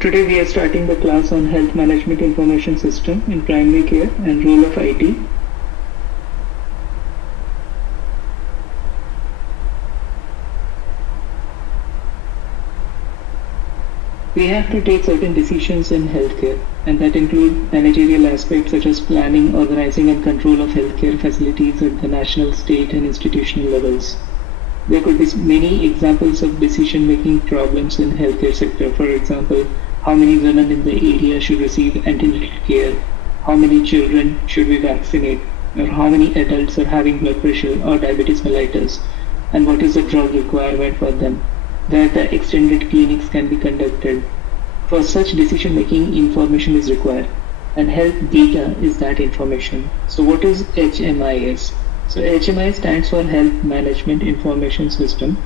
Today we are starting the class on Health Management Information System in Primary Care and Role of IT. We have to take certain decisions in healthcare, and that include managerial aspects such as planning, organizing and control of healthcare facilities at the national, state and institutional levels. There could be many examples of decision-making problems in healthcare sector. For example, how many women in the area should receive antenatal care, how many children should we vaccinate, or how many adults are having blood pressure or diabetes mellitus, and what is the drug requirement for them, where the extended clinics can be conducted. For such decision-making, information is required, and health data is that information. So what is HMIS? So HMIS stands for Health Management Information System,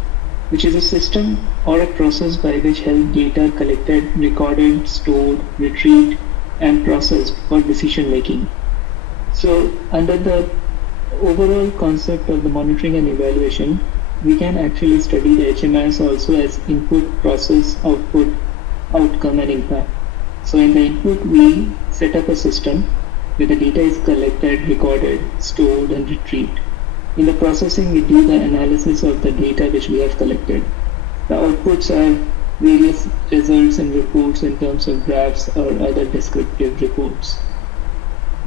which is a system or a process by which health data are collected, recorded, stored, retrieved, and processed for decision making. So under the overall concept of the monitoring and evaluation, we can actually study the HMIS also as input, process, output, outcome, and impact. So in the input, we set up a system where the data is collected, recorded, stored, and retrieved. In the processing, we do the analysis of the data which we have collected. The outputs are various results and reports in terms of graphs or other descriptive reports.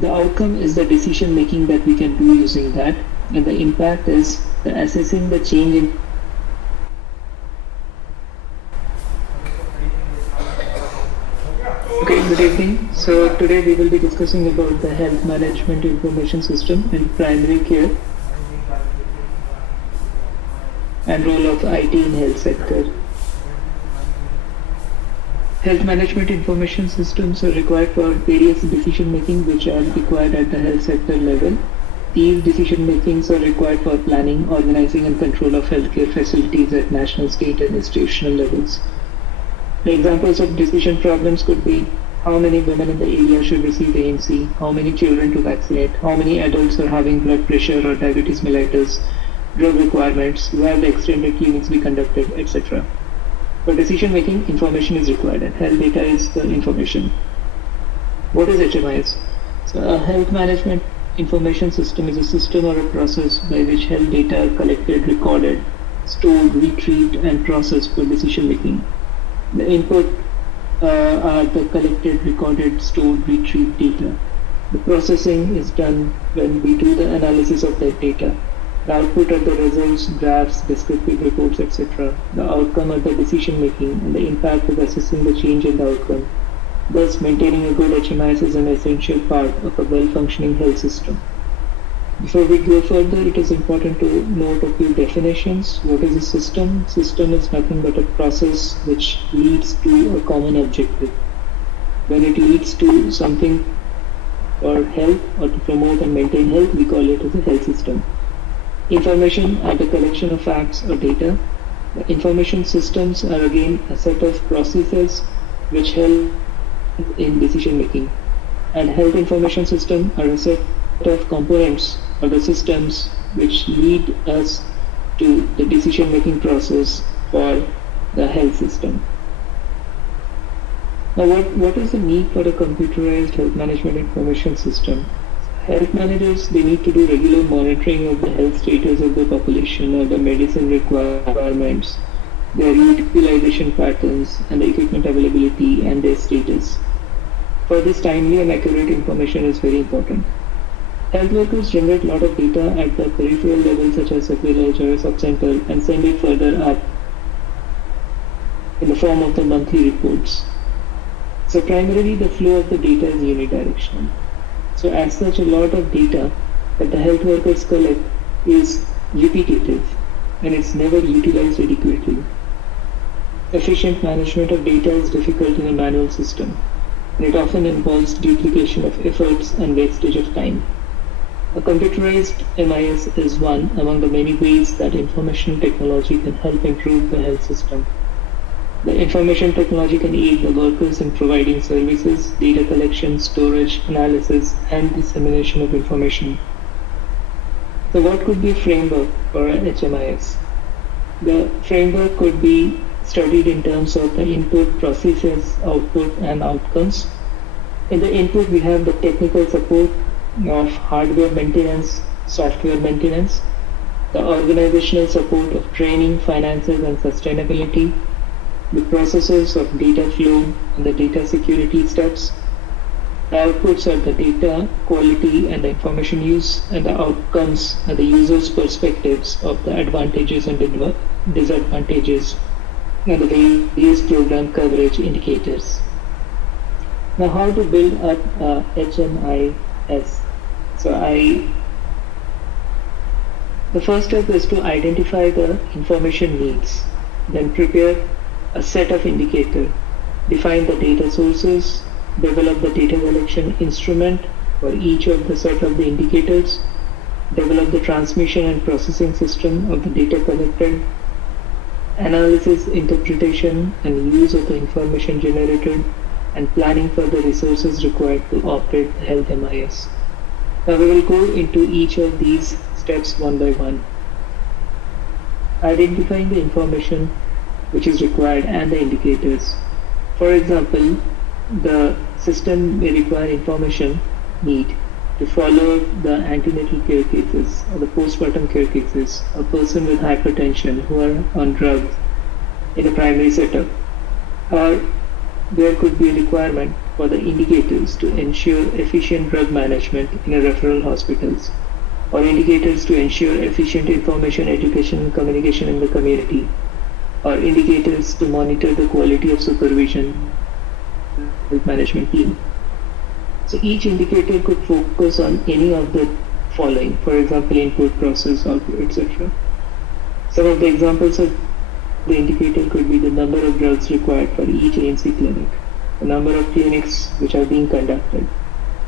The outcome is the decision making that we can do using that, and the impact is the assessing the change in Good evening. So today we will be discussing about the Health Management Information System in Primary Care and role of IT in health sector. Health Management Information Systems are required for various decision making which are required at the health sector level. These decision makings are required for planning, organizing and control of healthcare facilities at national, state and institutional levels. The examples of decision problems could be how many women in the area should receive AIIMS, how many children to vaccinate, how many adults are having blood pressure or diabetes mellitus, drug requirements, where the extended clinics be conducted, etc. For decision making, information is required and health data is the information. What is HMIS? So a health management information system is a system or a process by which health data are collected, recorded, stored, retrieved and processed for decision making. The input are the collected, recorded, stored, retrieved data. The processing is done when we do the analysis of that data. The output are the results, graphs, descriptive reports, etc. The outcome are the decision making, and the impact is assessing the change in the outcome. Thus, maintaining a good HMIS is an essential part of a well-functioning health system. Before we go further, it is important to note a few definitions. What is a system? System is nothing but a process which leads to a common objective. When it leads to something for health or to promote and maintain health, we call it as a health system. Information are the collection of facts or data. The information systems are again a set of processes which help in decision making. And health information system are a set of components or the systems which lead us to the decision making process for the health system. Now what is the need for a computerized health management information system? Health managers, they need to do regular monitoring of the health status of the population or the medicine requirements, their utilization patterns and the equipment availability and their status. For this, timely and accurate information is very important. Health workers generate a lot of data at the peripheral level such as a village or a subcenter and send it further up in the form of the monthly reports. So primarily the flow of the data is unidirectional. So as such, a lot of data that the health workers collect is repetitive and it's never utilized adequately. Efficient management of data is difficult in a manual system, and it often involves duplication of efforts and wastage of time. A computerized MIS is one among the many ways that information technology can help improve the health system. The information technology can aid the workers in providing services, data collection, storage, analysis, and dissemination of information. So what could be a framework for a HMIS? The framework could be studied in terms of the input, processes, output, and outcomes. In the input, we have the technical support of hardware maintenance, software maintenance, the organizational support of training, finances, and sustainability, the processes of data flow and the data security steps. The outputs are the data quality and the information use, and the outcomes are the user's perspectives of the advantages and disadvantages and the various program coverage indicators. Now, how to build up HMIS? So, the first step is to identify the information needs, then prepare a set of indicators, define the data sources, develop the data collection instrument for each of the set of the indicators, develop the transmission and processing system of the data collected, analysis, interpretation, and use of the information generated, and planning for the resources required to operate the health MIS. Now we will go into each of these steps one by one. Identifying the information which is required and the indicators. For example, the system may require information need to follow the antenatal care cases or the postpartum care cases, a person with hypertension who are on drugs in a primary setup, or there could be a requirement for the indicators to ensure efficient drug management in a referral hospitals, or indicators to ensure efficient information, education, and communication in the community, or indicators to monitor the quality of supervision health management team. So each indicator could focus on any of the following, for example, input, process, output, etc. Some of the examples of the indicator could be the number of drugs required for each AIIMS clinic, the number of clinics which are being conducted,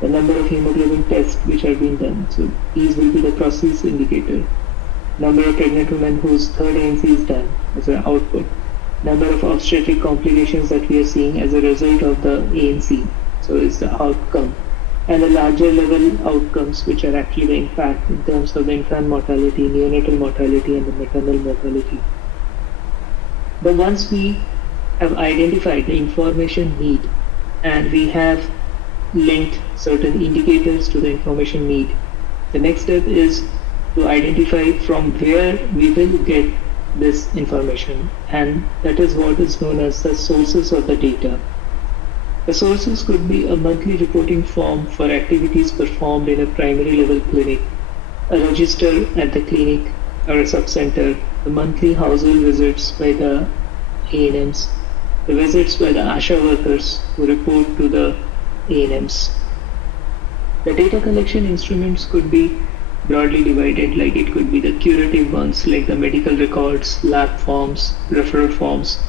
the number of hemoglobin tests which are being done. So these will be the process indicator. Number of pregnant women whose third ANC is done as an output. Number of obstetric complications that we are seeing as a result of the ANC. So it's the outcome. And the larger level outcomes which are actually the impact in terms of the infant mortality, neonatal mortality, and the maternal mortality. But once we have identified the information need and we have linked certain indicators to the information need, the next step is to identify from where we will get this information, and that is what is known as the sources of the data. The sources could be a monthly reporting form for activities performed in a primary level clinic, a register at the clinic or a subcenter, the monthly household visits by the AIIMS, the visits by the ASHA workers who report to the AIIMS. The data collection instruments could be broadly divided, like it could be the curative ones like the medical records, lab forms, referral forms,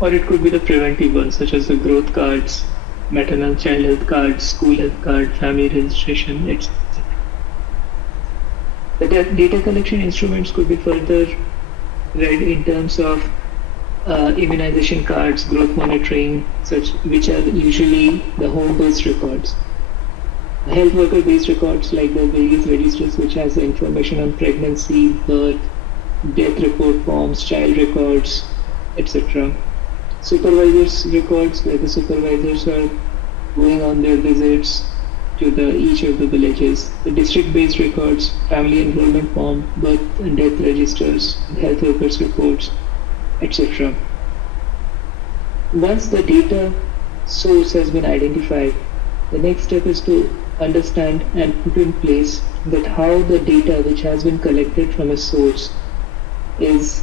or it could be the preventive ones such as the growth cards, maternal child health cards, school health card, family registration, etc. The data collection instruments could be further read in terms of immunization cards, growth monitoring, which are usually the home-based records. Health worker-based records like the various registers which has the information on pregnancy, birth, death report forms, child records, etc. Supervisors records where the supervisors are going on their visits to each of the villages. The district-based records, family enrollment form, birth and death registers, health workers reports, etc. Once the data source has been identified, the next step is to understand and put in place that how the data which has been collected from a source is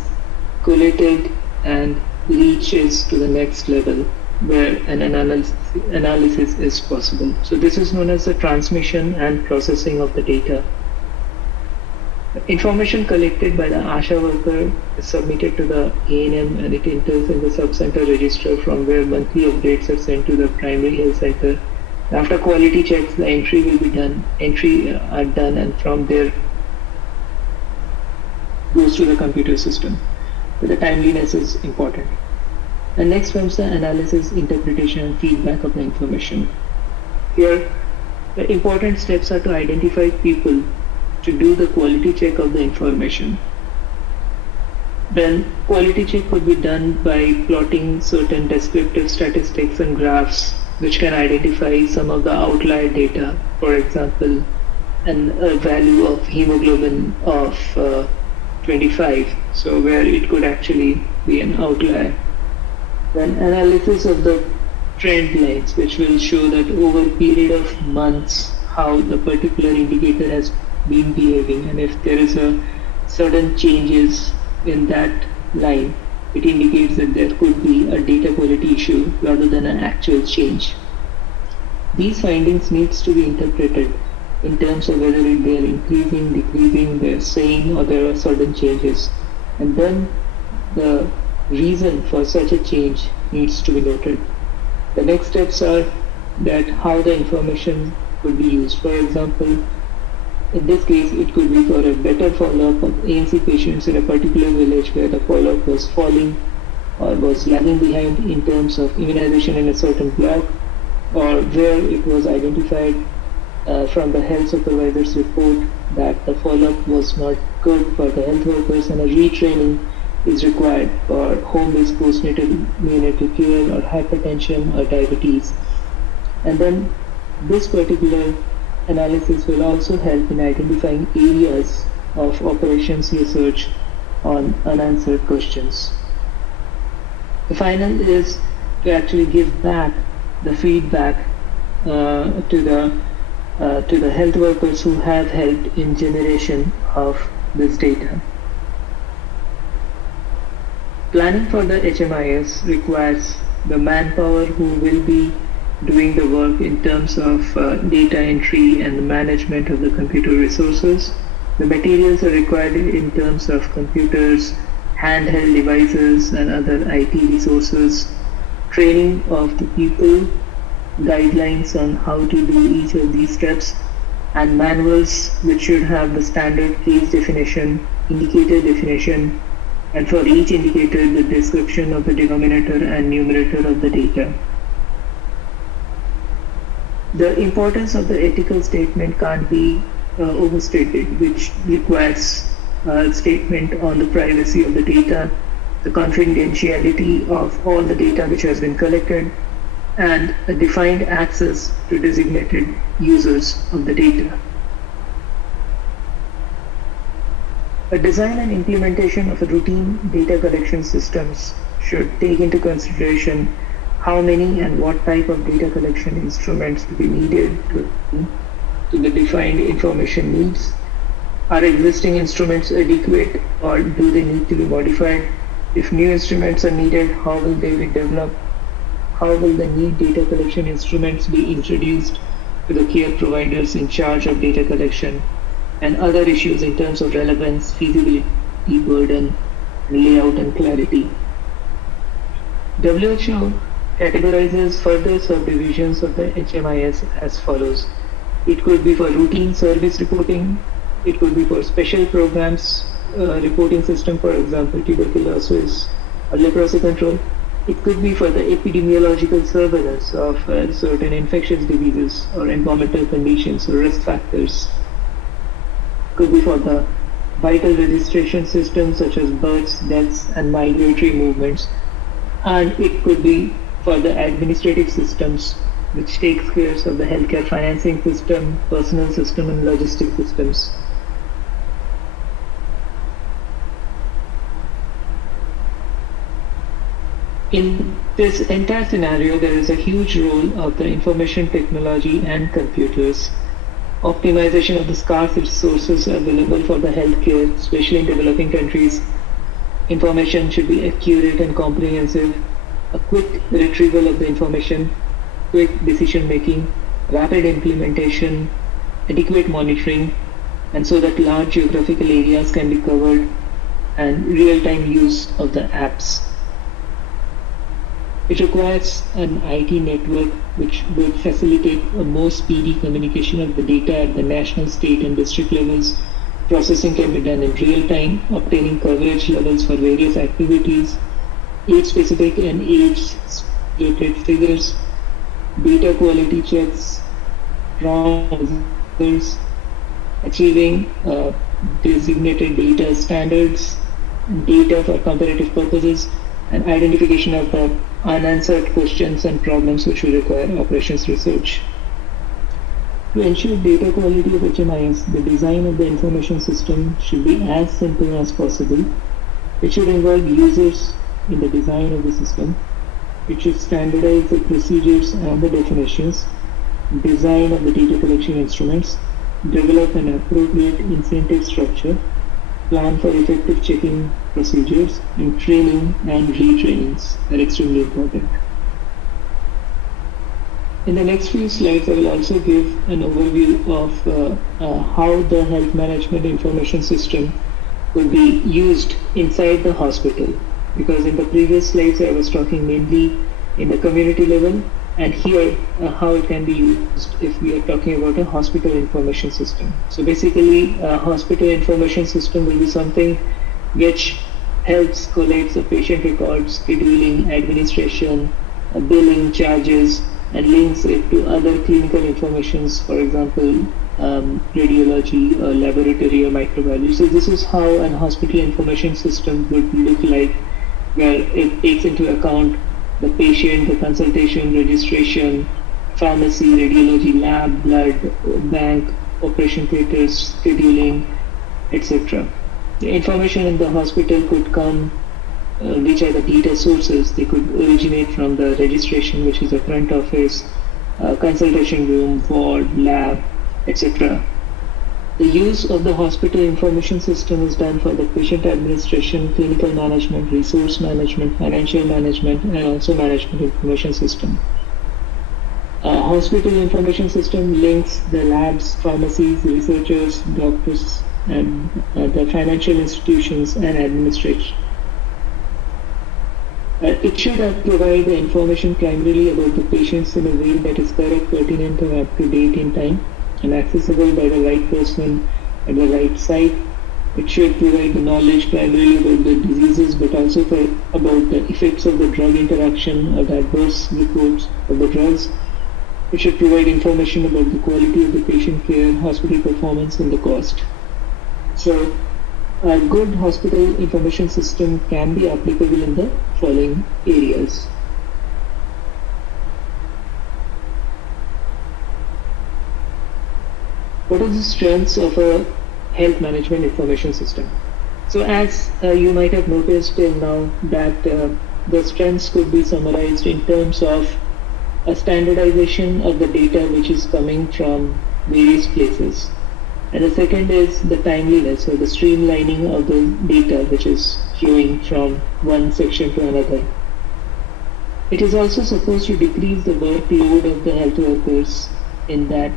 collated and reaches to the next level where an analysis is possible. So this is known as the transmission and processing of the data. Information collected by the ASHA worker is submitted to the ANM and it enters in the sub-center register from where monthly updates are sent to the primary health center. After quality checks, the entry are done, and from there goes to the computer system. But the timeliness is important. And next comes the analysis, interpretation, and feedback of the information. Here, the important steps are to identify people to do the quality check of the information. Then quality check could be done by plotting certain descriptive statistics and graphs which can identify some of the outlier data. For example, a value of hemoglobin of 25, so where it could actually be an outlier. Then analysis of the trend lines, which will show that over a period of months how the particular indicator has been behaving, and if there is a sudden changes in that line, it indicates that there could be a data quality issue rather than an actual change. These findings needs to be interpreted in terms of whether they are increasing, decreasing, they're same, or there are sudden changes. And then the reason for such a change needs to be noted. The next steps are that how the information could be used. For example, in this case, it could be for a better follow-up of AIIMS patients in a particular village where the follow-up was falling or was lagging behind in terms of immunization in a certain block, or where it was identified from the health supervisor's report that the follow-up was not good for the health workers and a retraining is required for home-based postnatal neonatal care or hypertension or diabetes. And then this particular analysis will also help in identifying areas of operations research on unanswered questions. The final is to actually give back the feedback to the health workers who have helped in generation of this data. Planning for the HMIS requires the manpower who will be doing the work in terms of data entry and the management of the computer resources. The materials are required in terms of computers, handheld devices and other IT resources, training of the people, guidelines on how to do each of these steps, and manuals which should have the standard case definition, indicator definition, and for each indicator the description of the denominator and numerator of the data. The importance of the ethical statement can't be overstated, which requires a statement on the privacy of the data, the confidentiality of all the data which has been collected, and a defined access to designated users of the data. A design and implementation of a routine data collection systems should take into consideration how many and what type of data collection instruments to be needed to the defined information needs. Are existing instruments adequate or do they need to be modified? If new instruments are needed, how will they be developed? How will the new data collection instruments be introduced to the care providers in charge of data collection, and other issues in terms of relevance, feasibility, burden, layout, and clarity. WHO categorizes further subdivisions of the HMIS as follows. It could be for routine service reporting, it could be for special programs reporting system, for example, tuberculosis or leprosy control. It could be for the epidemiological surveillance of certain infectious diseases or environmental conditions or risk factors. It could be for the vital registration systems such as births, deaths, and migratory movements. And it could be for the administrative systems, which takes care of the healthcare financing system, personnel system, and logistic systems. In this entire scenario, there is a huge role of the information technology and computers. Optimization of the scarce resources available for the healthcare, especially in developing countries. Information should be accurate and comprehensive. A quick retrieval of the information, quick decision making, rapid implementation, adequate monitoring, and so that large geographical areas can be covered, and real-time use of the apps. It requires an IT network which would facilitate a more speedy communication of the data at the national, state, and district levels. Processing can be done in real time, obtaining coverage levels for various activities, age-specific and age-related figures, data quality checks, wrong results, achieving designated data standards, data for comparative purposes, and identification of the unanswered questions and problems which will require operations research. To ensure data quality of HMIS, the design of the information system should be as simple as possible. It should involve users in the design of the system. It should standardize the procedures and the definitions, design of the data collection instruments, develop an appropriate incentive structure, plan for effective checking procedures, and training and retrainings are extremely important. In the next few slides, I will also give an overview of how the health management information system will be used inside the hospital. Because in the previous slides, I was talking mainly in the community level, and here how it can be used if we are talking about a hospital information system. So basically, a hospital information system will be something which helps collect the patient records, scheduling, administration, billing, charges, and links it to other clinical informations, for example, radiology, or laboratory, or microbiology. So this is how an hospital information system would look like, where it takes into account the patient, the consultation, registration, pharmacy, radiology, lab, blood bank, operation theaters, scheduling, etc. The information in the hospital could come, which are the data sources. They could originate from the registration, which is the front office, consultation room, ward, lab, etc. The use of the hospital information system is done for the patient administration, clinical management, resource management, financial management, and also management information system. Hospital information system links the labs, pharmacies, researchers, doctors, and the financial institutions and administration. It should provide the information primarily about the patients in a way that is correct, pertinent, and up to date in time, and accessible by the right person at the right site. It should provide the knowledge primarily about the diseases, but also about the effects of the drug interaction or the adverse reports of the drugs. It should provide information about the quality of the patient care, hospital performance, and the cost. So, a good hospital information system can be applicable in the following areas. What are the strengths of a health management information system? So as you might have noticed till now that the strengths could be summarized in terms of a standardization of the data which is coming from various places. And the second is the timeliness, or the streamlining of the data which is flowing from one section to another. It is also supposed to decrease the workload of the health workers, in that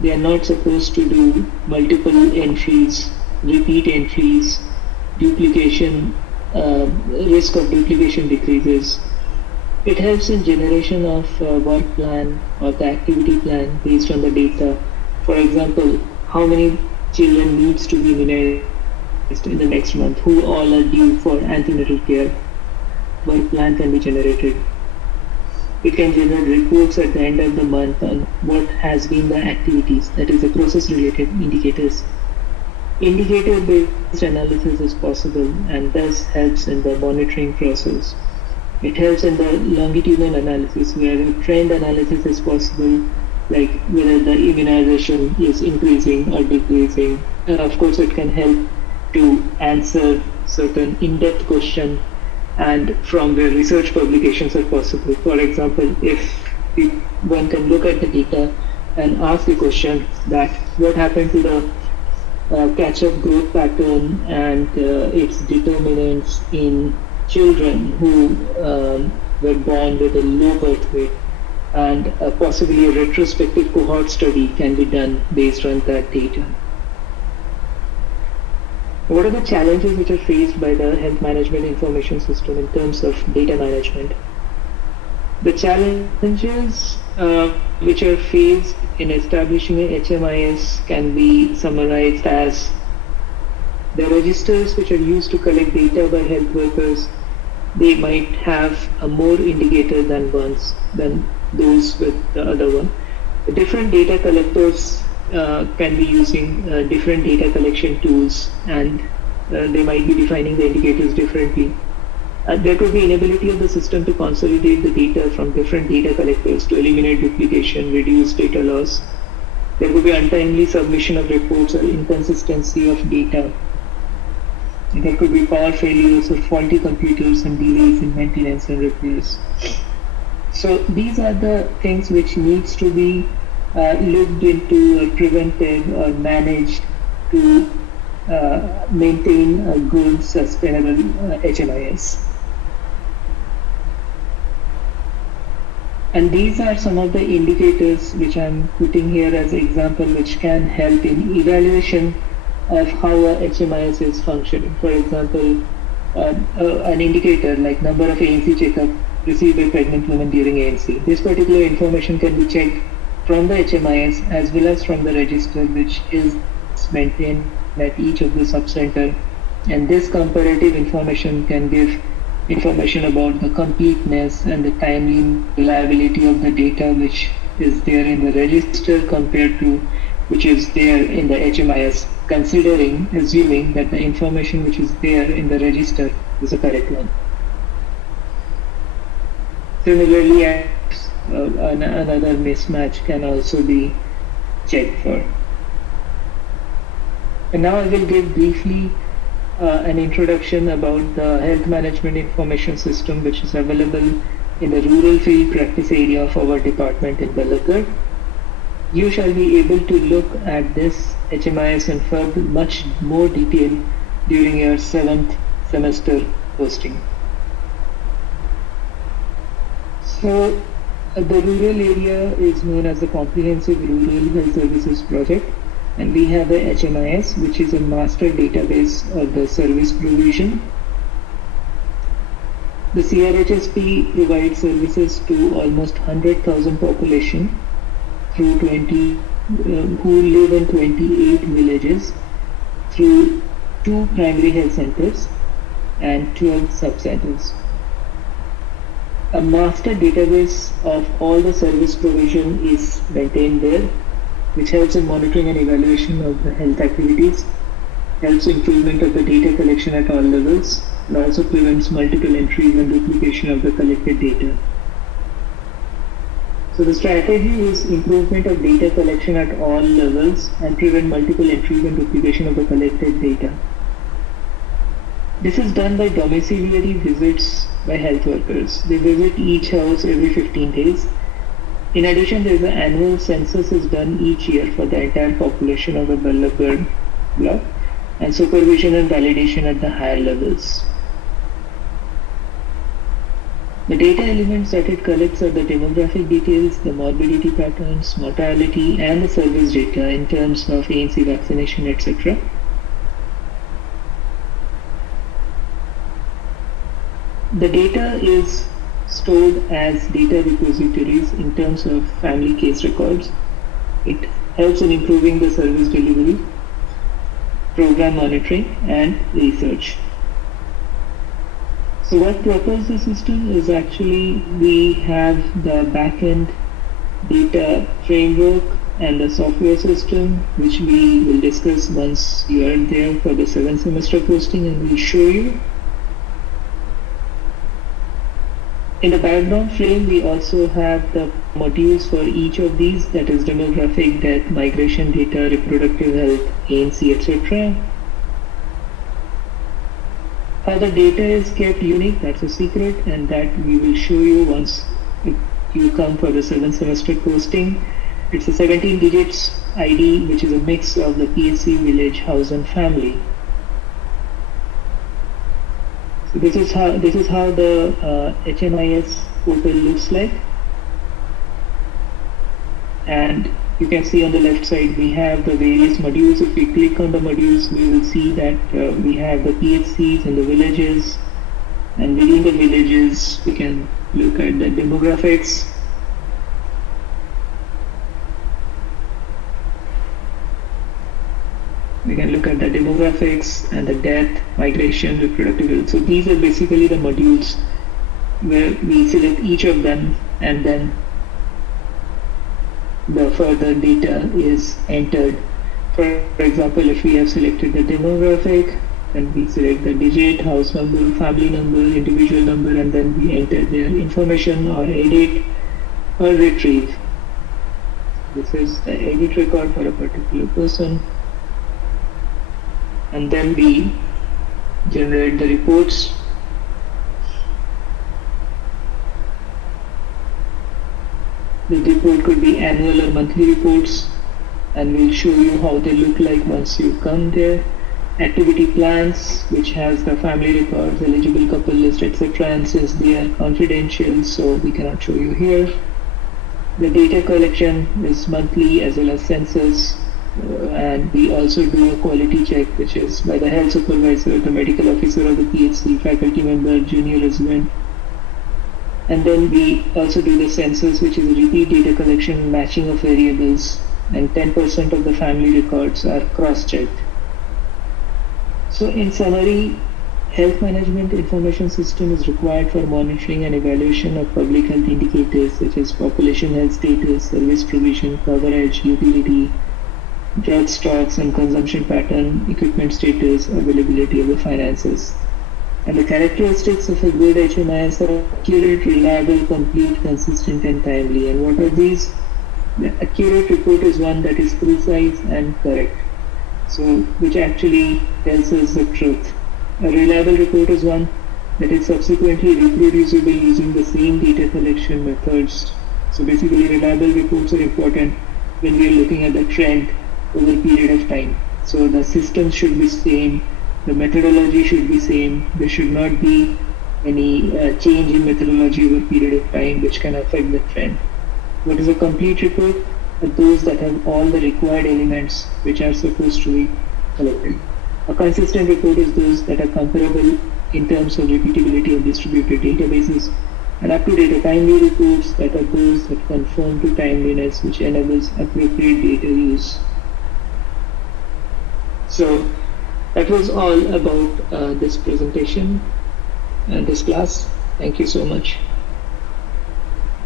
they are not supposed to do multiple entries, repeat entries, duplication, risk of duplication decreases. It helps in generation of work plan or the activity plan based on the data. For example, how many children needs to be immunized in the next month, who all are due for antenatal care. Work plan can be generated. It can generate reports at the end of the month on what has been the activities, that is the process-related indicators. Indicator-based analysis is possible and thus helps in the monitoring process. It helps in the longitudinal analysis, where a trend analysis is possible, like whether the immunization is increasing or decreasing. And of course, it can help to answer certain in-depth questions, and from where research publications are possible. For example, if one can look at the data and ask the question that what happened to the catch-up growth pattern and its determinants in children who were born with a low birth weight, and possibly a retrospective cohort study can be done based on that data. What are the challenges which are faced by the health management information system in terms of data management? The challenges which are faced in establishing a HMIS can be summarized as the registers which are used to collect data by health workers. They might have a more indicator than those with the other one. The different data collectors can be using different data collection tools, and they might be defining the indicators differently. There could be inability of the system to consolidate the data from different data collectors to eliminate duplication, reduce data loss. There could be untimely submission of reports or inconsistency of data. There could be power failures or faulty computers and delays in maintenance and repairs. So these are the things which needs to be looked into or prevented or managed to maintain a good, sustainable HMIS. And these are some of the indicators which I'm putting here as an example, which can help in evaluation of how a HMIS is functioning. For example, an indicator like number of ANC checkup received by pregnant women during ANC. This particular information can be checked from the HMIS as well as from the register, which is maintained at each of the sub-center. And this comparative information can give information about the completeness and the timely reliability of the data which is there in the register compared to which is there in the HMIS, assuming that the information which is there in the register is the correct one. Similarly, another mismatch can also be checked for. And now I will give briefly an introduction about the health management information system which is available in the rural field practice area of our department in Balaghat. You shall be able to look at this HMIS in further much more detail during your 7th semester posting. So the rural area is known as the Comprehensive Rural Health Services Project, and we have the HMIS, which is a master database of the service provision. The CRHSP provides services to almost 100,000 population through who live in 28 villages through 2 primary health centers and 12 sub-centers. A master database of all the service provision is maintained there, which helps in monitoring and evaluation of the health activities, helps improvement of the data collection at all levels, and also prevents multiple entries and duplication of the collected data. So the strategy is improvement of data collection at all levels and prevent multiple entries and duplication of the collected data. This is done by domiciliary visits by health workers. They visit each house every 15 days. In addition, there is an annual census is done each year for the entire population of the Balaghat block, and supervision and validation at the higher levels. The data elements that it collects are the demographic details, the morbidity patterns, mortality, and the service data in terms of ANC vaccination, etc. The data is stored as data repositories in terms of family case records. It helps in improving the service delivery, program monitoring, and research. So what propels the system is actually we have the backend data framework and the software system, which we will discuss once you are there for the 7th semester posting, and we'll show you. In the background frame, we also have the modules for each of these, that is demographic, death, migration data, reproductive health, ANC, etc. How the data is kept unique, that's a secret, and that we will show you once you come for the 7th semester posting. It's a 17 digits ID, which is a mix of the PSC, village, house, and family. So this is how the HMIS portal looks like, and you can see on the left side we have the various modules. If we click on the modules, we will see that we have the PHCs in the villages, and within the villages we can look at the demographics. We can look at the demographics and the death, migration, reproductive health. So these are basically the modules where we select each of them, and then the further data is entered. For example, if we have selected the demographic, and we select the digit, house number, family number, individual number, and then we enter their information or edit or retrieve. This is the edit record for a particular person, and then we generate the reports. The report could be annual or monthly reports, and we'll show you how they look like once you come there. Activity plans, which has the family records, eligible couple list, etc. And since they are confidential, so we cannot show you here. The data collection is monthly as well as census, and we also do a quality check, which is by the health supervisor, the medical officer of the PHC, faculty member, junior resident. And then we also do the census, which is a repeat data collection, matching of variables, and 10% of the family records are cross-checked. So in summary, health management information system is required for monitoring and evaluation of public health indicators such as population health status, service provision, coverage, utility, drug stocks and consumption pattern, equipment status, availability of the finances. And the characteristics of a good HMIS are accurate, reliable, complete, consistent, and timely. And what are these? The accurate report is one that is precise and correct, so which actually tells us the truth. A reliable report is one that is subsequently reproducible using the same data collection methods. So basically, reliable reports are important when we are looking at the trend over a period of time. So the system should be same, the methodology should be same, there should not be any change in methodology over a period of time which can affect the trend. What is a complete report? Are those that have all the required elements which are supposed to be collected. A consistent report is those that are comparable in terms of repeatability of distributed databases, and up-to-date timely reports that are those that conform to timeliness, which enables appropriate data use. So that was all about this presentation and this class. Thank you so much.